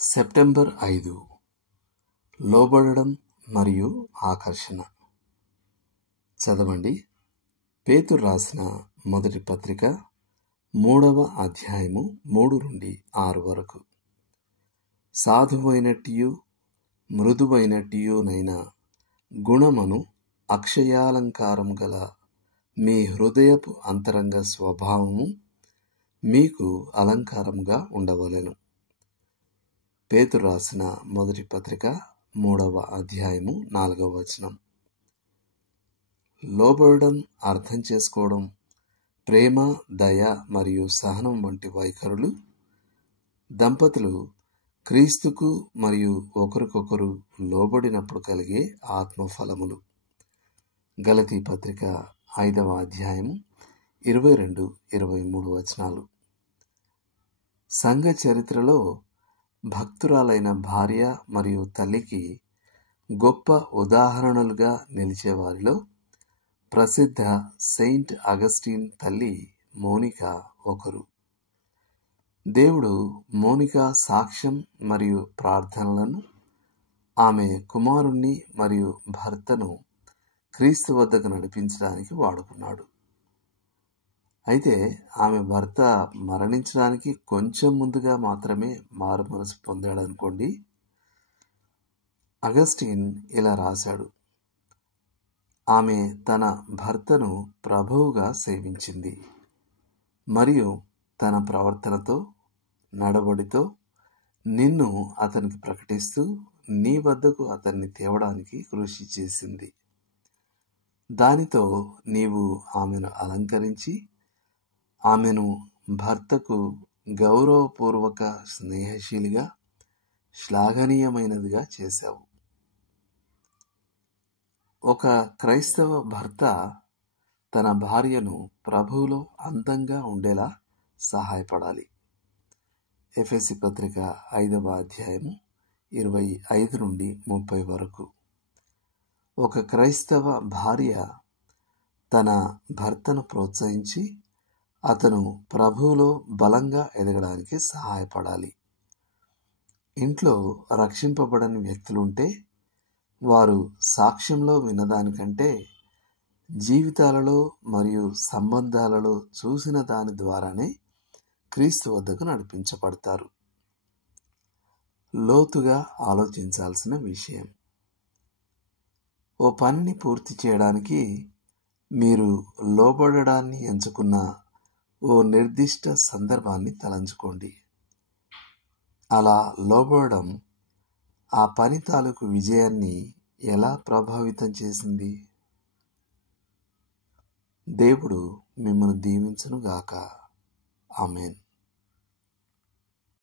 September 5 లోబడడం మరియు ఆకర్షణ. చదవండి. పేతురు రాసిన మొదటి పత్రిక 3వ అధ్యాయము 3 నుండి 6 వరకు. సాధువైనట్టియు మృదువైనట్టియునైన గుణమును అక్షయాలంకారం గల మీ హృదయపు అంతరంగ స్వభావము మీకు అలంకారముగా ఉండవలెను. పేతురు రాసిన మొదటి పత్రిక 3వ అధ్యాయము 4వ వచనం. లోబడడం, అర్థం చేసుకోవడం, ప్రేమ, దయ మరియు సహనం వంటి వైఖరులు దంపతులు క్రీస్తుకు మరియు ఒకరికొకరు లోబడినప్పుడు కలిగే ఆత్మఫలములు. గలతీ పత్రిక 5వ అధ్యాయము 22-23 వచనాలు. సంఘ చరిత్రలో భక్తురాలైన భార్య మరియు తల్లికి గొప్ప ఉదాహరణలుగా నిలిచేవారిలో ప్రసిద్ధ సెయింట్ అగస్టిన్ తల్లి మోనికా ఒకరు. దేవుడు మోనికా సాక్ష్యం మరియు ప్రార్థనలను ఆమె కుమారుణ్ణి మరియు భర్తను క్రీస్తు వద్దకు నడిపించడానికి వాడుకున్నాడు. అయితే ఆమె భర్త మరణించడానికి కొంచెం ముందుగా మాత్రమే మారు మనసు పొందాడనుకోండి. అగస్టిన్ ఇలా రాశాడు: ఆమె తన భర్తను ప్రభువుగా సేవించింది మరియు తన ప్రవర్తనతో, నడవడితో నిన్ను అతనికి ప్రకటిస్తూ నీ వద్దకు అతన్ని తేవడానికి కృషి చేసింది. దానితో నీవు ఆమెను అలంకరించి ఆమెను భర్తకు గౌరవపూర్వక, స్నేహశీలిగా, శ్లాఘనీయమైనదిగా చేశావు. ఒక క్రైస్తవ భర్త తన భార్యను ప్రభువులో అందంగా ఉండేలా సహాయపడాలి. ఎఫెసీ పత్రిక 5వ అధ్యాయము 25-30 వరకు. ఒక క్రైస్తవ భార్య తన భర్తను ప్రోత్సహించి అతను ప్రభువులో బలంగా ఎదగడానికి సహాయపడాలి. ఇంట్లో రక్షింపబడని వ్యక్తులుంటే వారు సాక్ష్యంలో విన్నదానికంటే జీవితాలలో మరియు సంబంధాలలో చూసిన దాని ద్వారానే క్రీస్తు వద్దకు నడిపించబడతారు. లోతుగా ఆలోచించాల్సిన విషయం. ఓ పనిని పూర్తి చేయడానికి మీరు లోబడడాన్ని ఎంచుకున్న ఓ నిర్దిష్ట సందర్భాన్ని తలంచుకోండి. అలా లోబడడం ఆ పని తాలూకు విజయాన్ని ఎలా ప్రభావితం చేసింది? దేవుడు మిమ్మల్ని దీవించునుగాక. ఆమేన్.